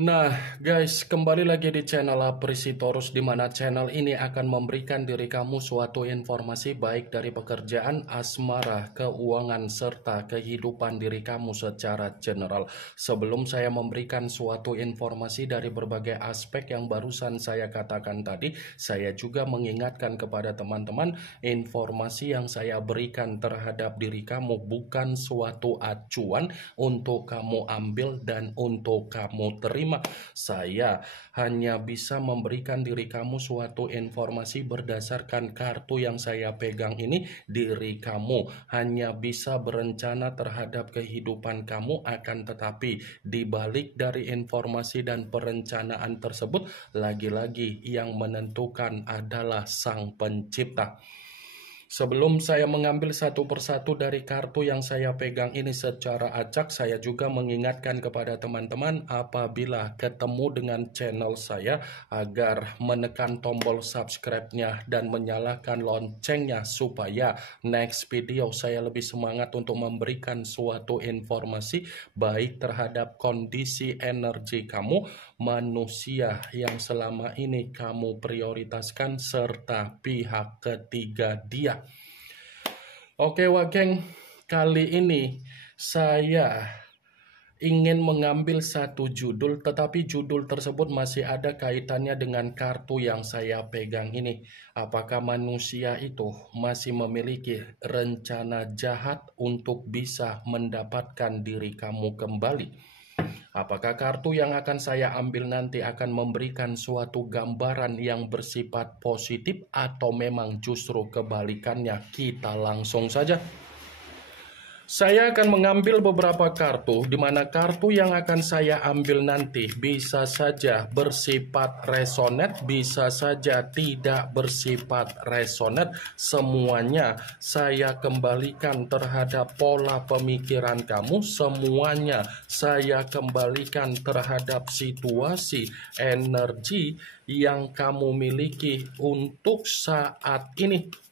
Nah, guys, kembali lagi di channel Apresitorus, di mana channel ini akan memberikan diri kamu suatu informasi baik dari pekerjaan, asmara, keuangan, serta kehidupan diri kamu secara general. Sebelum saya memberikan suatu informasi dari berbagai aspek yang barusan saya katakan tadi, saya juga mengingatkan kepada teman-teman, informasi yang saya berikan terhadap diri kamu bukan suatu acuan untuk kamu ambil dan untuk kamu terima. Saya hanya bisa memberikan diri kamu suatu informasi berdasarkan kartu yang saya pegang ini. Diri kamu hanya bisa berencana terhadap kehidupan kamu, akan tetapi di balik dari informasi dan perencanaan tersebut, lagi-lagi yang menentukan adalah Sang Pencipta. Sebelum saya mengambil satu persatu dari kartu yang saya pegang ini secara acak, saya juga mengingatkan kepada teman-teman apabila ketemu dengan channel saya agar menekan tombol subscribe-nya dan menyalakan loncengnya supaya next video saya lebih semangat untuk memberikan suatu informasi baik terhadap kondisi energi kamu, manusia yang selama ini kamu prioritaskan, serta pihak ketiga dia. Oke Wageng, kali ini saya ingin mengambil satu judul, tetapi judul tersebut masih ada kaitannya dengan kartu yang saya pegang ini. Apakah manusia itu masih memiliki rencana jahat untuk bisa mendapatkan diri kamu kembali? Apakah kartu yang akan saya ambil nanti akan memberikan suatu gambaran yang bersifat positif atau memang justru kebalikannya? Kita langsung saja. Saya akan mengambil beberapa kartu, di mana kartu yang akan saya ambil nanti bisa saja bersifat resonate, bisa saja tidak bersifat resonate. Semuanya saya kembalikan terhadap pola pemikiran kamu, semuanya saya kembalikan terhadap situasi energi yang kamu miliki untuk saat ini.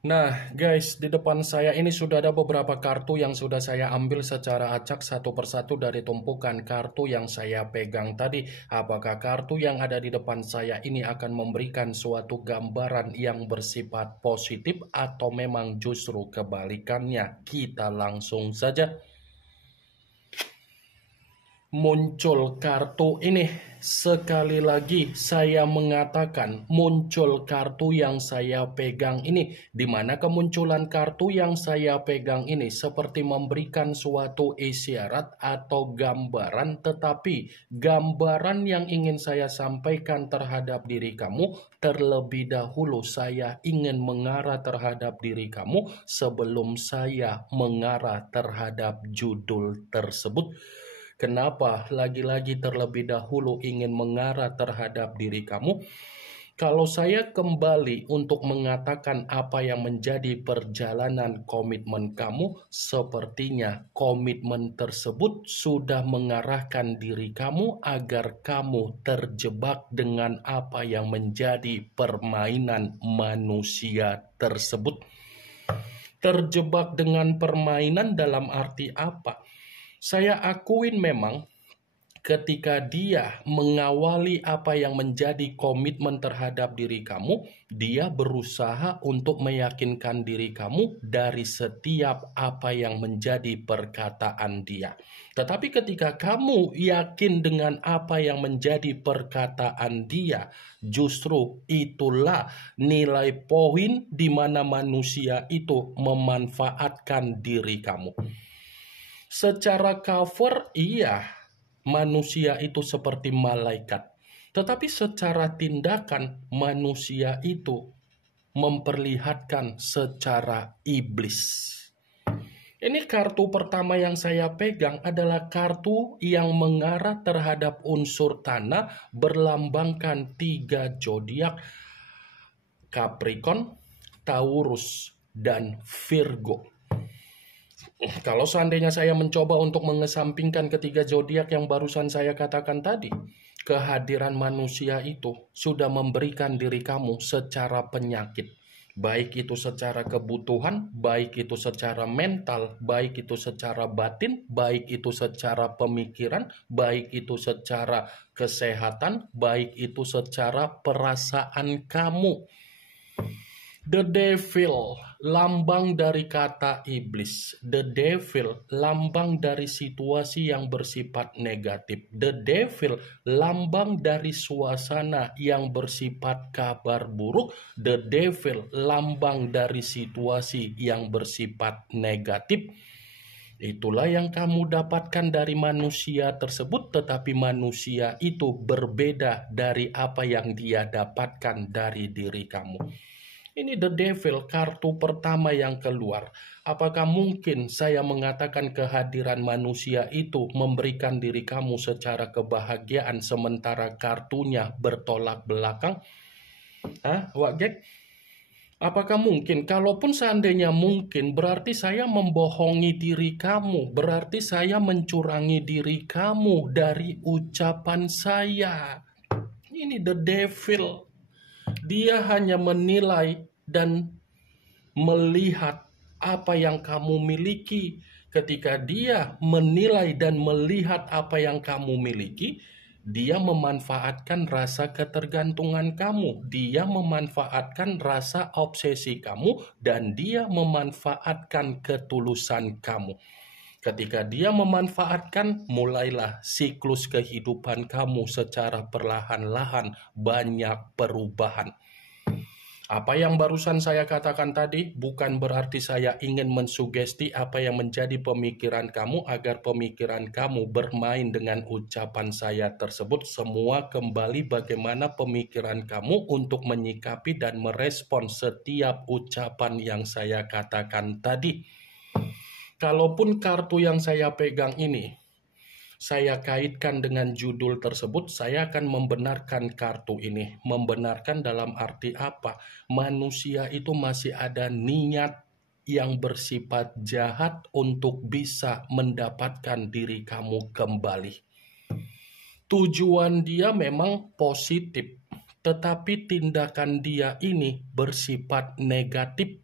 Nah guys, di depan saya ini sudah ada beberapa kartu yang sudah saya ambil secara acak satu persatu dari tumpukan kartu yang saya pegang tadi. Apakah kartu yang ada di depan saya ini akan memberikan suatu gambaran yang bersifat positif atau memang justru kebalikannya? Kita langsung saja. Muncul kartu ini, sekali lagi saya mengatakan muncul kartu yang saya pegang ini, di mana kemunculan kartu yang saya pegang ini seperti memberikan suatu isyarat atau gambaran, tetapi gambaran yang ingin saya sampaikan terhadap diri kamu, terlebih dahulu saya ingin mengarah terhadap diri kamu sebelum saya mengarah terhadap judul tersebut. Kenapa lagi-lagi terlebih dahulu ingin mengarah terhadap diri kamu? Kalau saya kembali untuk mengatakan apa yang menjadi perjalanan komitmen kamu, sepertinya komitmen tersebut sudah mengarahkan diri kamu agar kamu terjebak dengan apa yang menjadi permainan manusia tersebut. Terjebak dengan permainan dalam arti apa? Saya akuin memang ketika dia mengawali apa yang menjadi komitmen terhadap diri kamu, dia berusaha untuk meyakinkan diri kamu dari setiap apa yang menjadi perkataan dia. Tetapi ketika kamu yakin dengan apa yang menjadi perkataan dia, justru itulah nilai poin di mana manusia itu memanfaatkan diri kamu. Secara cover, iya, manusia itu seperti malaikat. Tetapi secara tindakan, manusia itu memperlihatkan secara iblis. Ini kartu pertama yang saya pegang adalah kartu yang mengarah terhadap unsur tanah, berlambangkan 3 zodiak, Capricorn, Taurus, dan Virgo. Kalau seandainya saya mencoba untuk mengesampingkan ketiga zodiak yang barusan saya katakan tadi, kehadiran manusia itu sudah memberikan diri kamu secara penyakit. Baik itu secara kebutuhan, baik itu secara mental, baik itu secara batin, baik itu secara pemikiran, baik itu secara kesehatan, baik itu secara perasaan kamu. The Devil, lambang dari kata iblis. The Devil, lambang dari situasi yang bersifat negatif. The Devil, lambang dari suasana yang bersifat kabar buruk. The Devil, lambang dari situasi yang bersifat negatif. Itulah yang kamu dapatkan dari manusia tersebut, tetapi manusia itu berbeda dari apa yang dia dapatkan dari diri kamu. Ini The Devil, kartu pertama yang keluar. Apakah mungkin saya mengatakan kehadiran manusia itu memberikan diri kamu secara kebahagiaan sementara kartunya bertolak belakang? Wak Gek? Apakah mungkin? Kalaupun seandainya mungkin, berarti saya membohongi diri kamu. Berarti saya mencurangi diri kamu dari ucapan saya. Ini The Devil. Dia hanya menilai dan melihat apa yang kamu miliki. Ketika dia menilai dan melihat apa yang kamu miliki, dia memanfaatkan rasa ketergantungan kamu, dia memanfaatkan rasa obsesi kamu, dan dia memanfaatkan ketulusan kamu. Ketika dia memanfaatkan, mulailah siklus kehidupan kamu secara perlahan-lahan banyak perubahan. Apa yang barusan saya katakan tadi bukan berarti saya ingin mensugesti apa yang menjadi pemikiran kamu agar pemikiran kamu bermain dengan ucapan saya tersebut. Semua kembali bagaimana pemikiran kamu untuk menyikapi dan merespon setiap ucapan yang saya katakan tadi. Kalaupun kartu yang saya pegang ini saya kaitkan dengan judul tersebut, saya akan membenarkan kartu ini. Membenarkan dalam arti apa? Manusia itu masih ada niat yang bersifat jahat untuk bisa mendapatkan diri kamu kembali. Tujuan dia memang positif, tetapi tindakan dia ini bersifat negatif.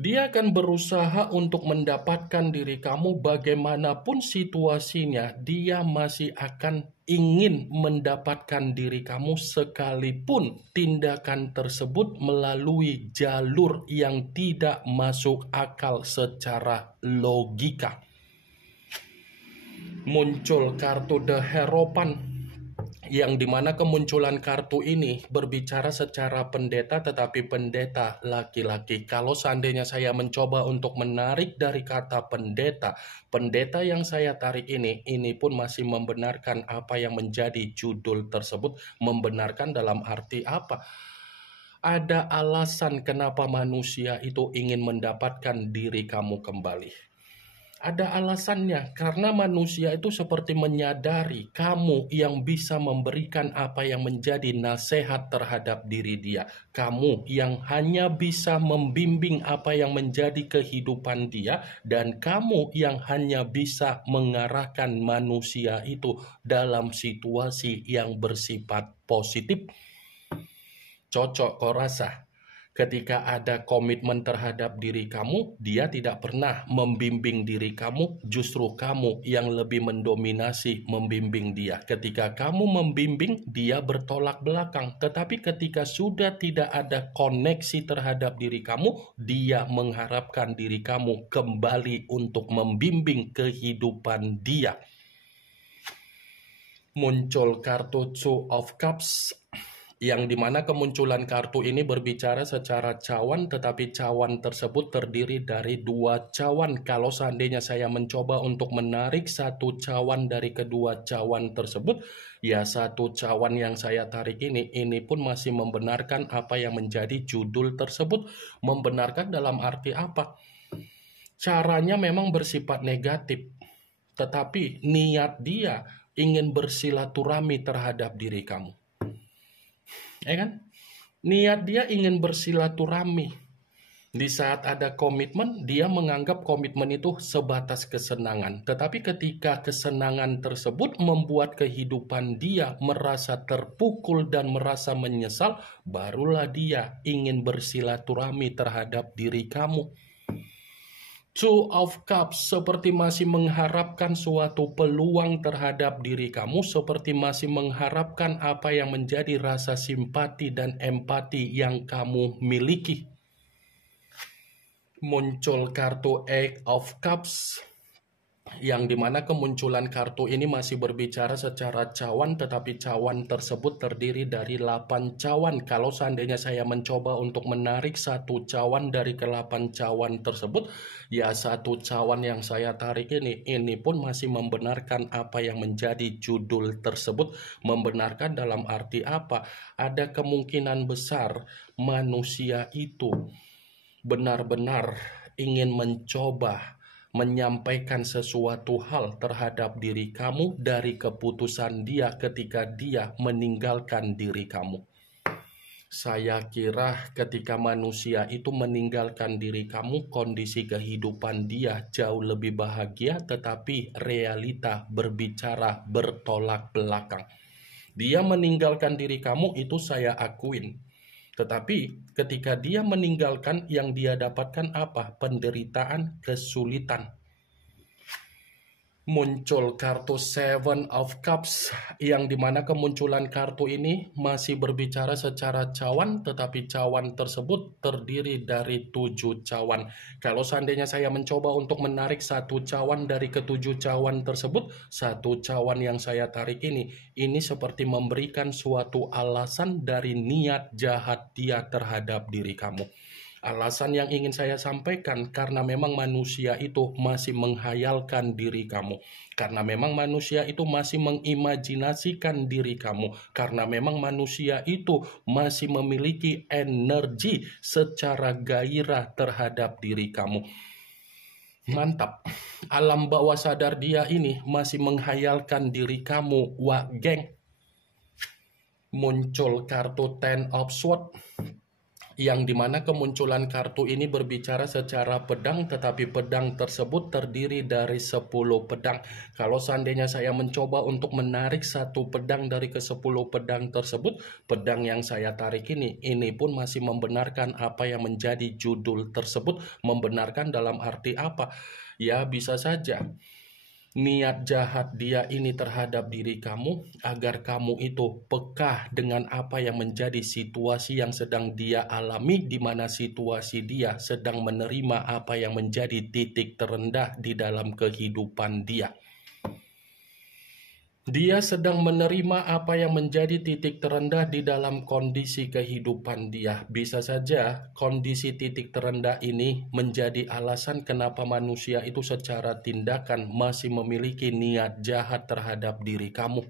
Dia akan berusaha untuk mendapatkan diri kamu bagaimanapun situasinya. Dia masih akan ingin mendapatkan diri kamu sekalipun tindakan tersebut melalui jalur yang tidak masuk akal secara logika. Muncul kartu The Hierophant, yang dimana kemunculan kartu ini berbicara secara pendeta, tetapi pendeta laki-laki. Kalau seandainya saya mencoba untuk menarik dari kata pendeta, pendeta yang saya tarik ini pun masih membenarkan apa yang menjadi judul tersebut. Membenarkan dalam arti apa? Ada alasan kenapa manusia itu ingin mendapatkan diri kamu kembali. Ada alasannya, karena manusia itu seperti menyadari kamu yang bisa memberikan apa yang menjadi nasihat terhadap diri dia. Kamu yang hanya bisa membimbing apa yang menjadi kehidupan dia, dan kamu yang hanya bisa mengarahkan manusia itu dalam situasi yang bersifat positif. Cocok kau rasa? Ketika ada komitmen terhadap diri kamu, dia tidak pernah membimbing diri kamu, justru kamu yang lebih mendominasi membimbing dia. Ketika kamu membimbing, dia bertolak belakang. Tetapi ketika sudah tidak ada koneksi terhadap diri kamu, dia mengharapkan diri kamu kembali untuk membimbing kehidupan dia. Muncul kartu Two of Cups. yang dimana kemunculan kartu ini berbicara secara cawan, tetapi cawan tersebut terdiri dari dua cawan. Kalau seandainya saya mencoba untuk menarik satu cawan dari kedua cawan tersebut, ya satu cawan yang saya tarik ini pun masih membenarkan apa yang menjadi judul tersebut. Membenarkan dalam arti apa? Caranya memang bersifat negatif, tetapi niat dia ingin bersilaturahmi terhadap diri kamu. Ya kan? Niat dia ingin bersilaturahmi. Di saat ada komitmen, dia menganggap komitmen itu sebatas kesenangan. Tetapi ketika kesenangan tersebut membuat kehidupan dia merasa terpukul dan merasa menyesal, barulah dia ingin bersilaturahmi terhadap diri kamu. Two of Cups seperti masih mengharapkan suatu peluang terhadap diri kamu, seperti masih mengharapkan apa yang menjadi rasa simpati dan empati yang kamu miliki. Muncul kartu Eight of Cups, yang dimana kemunculan kartu ini masih berbicara secara cawan, tetapi cawan tersebut terdiri dari 8 cawan. Kalau seandainya saya mencoba untuk menarik satu cawan dari ke-8 cawan tersebut, ya satu cawan yang saya tarik ini pun masih membenarkan apa yang menjadi judul tersebut. Membenarkan dalam arti apa? Ada kemungkinan besar manusia itu benar-benar ingin mencoba menyampaikan sesuatu hal terhadap diri kamu dari keputusan dia ketika dia meninggalkan diri kamu. Saya kira ketika manusia itu meninggalkan diri kamu, kondisi kehidupan dia jauh lebih bahagia, tetapi realita berbicara bertolak belakang. Dia meninggalkan diri kamu, itu saya akuin. Tetapi ketika dia meninggalkan, yang dia dapatkan apa? Penderitaan, kesulitan. Muncul kartu Seven of Cups, yang dimana kemunculan kartu ini masih berbicara secara cawan, tetapi cawan tersebut terdiri dari 7 cawan. Kalau seandainya saya mencoba untuk menarik satu cawan dari ketujuh cawan tersebut, satu cawan yang saya tarik ini seperti memberikan suatu alasan dari niat jahat dia terhadap diri kamu. Alasan yang ingin saya sampaikan, karena memang manusia itu masih menghayalkan diri kamu. Karena memang manusia itu masih mengimajinasikan diri kamu. Karena memang manusia itu masih memiliki energi secara gairah terhadap diri kamu. Mantap. Alam bawah sadar dia ini masih menghayalkan diri kamu. Wah, geng. Muncul kartu Ten of Swords, yang dimana kemunculan kartu ini berbicara secara pedang, tetapi pedang tersebut terdiri dari 10 pedang. Kalau seandainya saya mencoba untuk menarik satu pedang dari ke-10 pedang tersebut, pedang yang saya tarik ini pun masih membenarkan apa yang menjadi judul tersebut. Membenarkan dalam arti apa? Ya bisa saja niat jahat dia ini terhadap diri kamu agar kamu itu peka dengan apa yang menjadi situasi yang sedang dia alami, di mana situasi dia sedang menerima apa yang menjadi titik terendah di dalam kehidupan dia. Dia sedang menerima apa yang menjadi titik terendah di dalam kondisi kehidupan dia. Bisa saja kondisi titik terendah ini menjadi alasan kenapa manusia itu secara tindakan masih memiliki niat jahat terhadap diri kamu.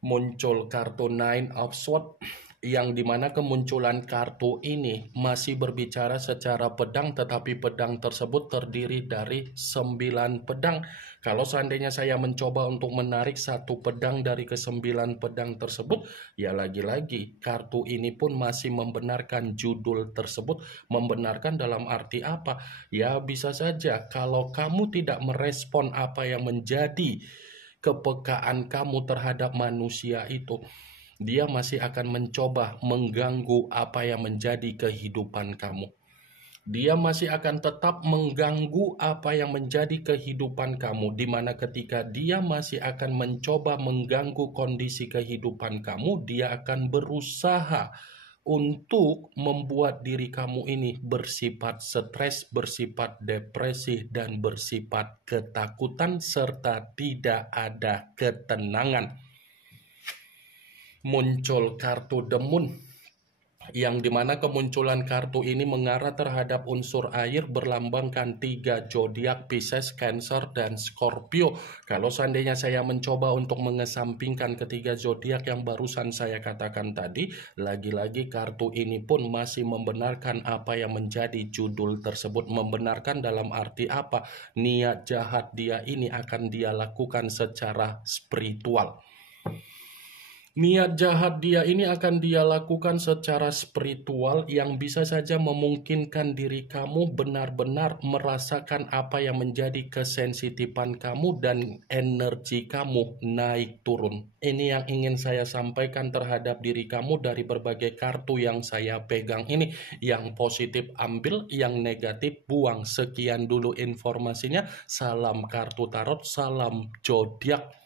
Muncul kartu Nine of Swords, yang dimana kemunculan kartu ini masih berbicara secara pedang, tetapi pedang tersebut terdiri dari 9 pedang. Kalau seandainya saya mencoba untuk menarik satu pedang dari ke-9 pedang tersebut, ya lagi-lagi kartu ini pun masih membenarkan judul tersebut. Membenarkan dalam arti apa? Ya bisa saja kalau kamu tidak merespon apa yang menjadi kepekaan kamu terhadap manusia itu, dia masih akan mencoba mengganggu apa yang menjadi kehidupan kamu. Dia masih akan tetap mengganggu apa yang menjadi kehidupan kamu, di mana ketika dia masih akan mencoba mengganggu kondisi kehidupan kamu, dia akan berusaha untuk membuat diri kamu ini bersifat stres, bersifat depresi, dan bersifat ketakutan, serta tidak ada ketenangan. muncul kartu The Moon, yang dimana kemunculan kartu ini mengarah terhadap unsur air berlambangkan 3 zodiak Pisces, Cancer, dan Scorpio. Kalau seandainya saya mencoba untuk mengesampingkan ketiga zodiak yang barusan saya katakan tadi, lagi-lagi kartu ini pun masih membenarkan apa yang menjadi judul tersebut. Membenarkan dalam arti apa? Niat jahat dia ini akan dia lakukan secara spiritual. Niat jahat dia ini akan dia lakukan secara spiritual yang bisa saja memungkinkan diri kamu benar-benar merasakan apa yang menjadi kesensitifan kamu dan energi kamu naik turun. Ini yang ingin saya sampaikan terhadap diri kamu dari berbagai kartu yang saya pegang ini. Yang positif ambil, yang negatif buang. Sekian dulu informasinya. Salam kartu tarot, salam zodiak.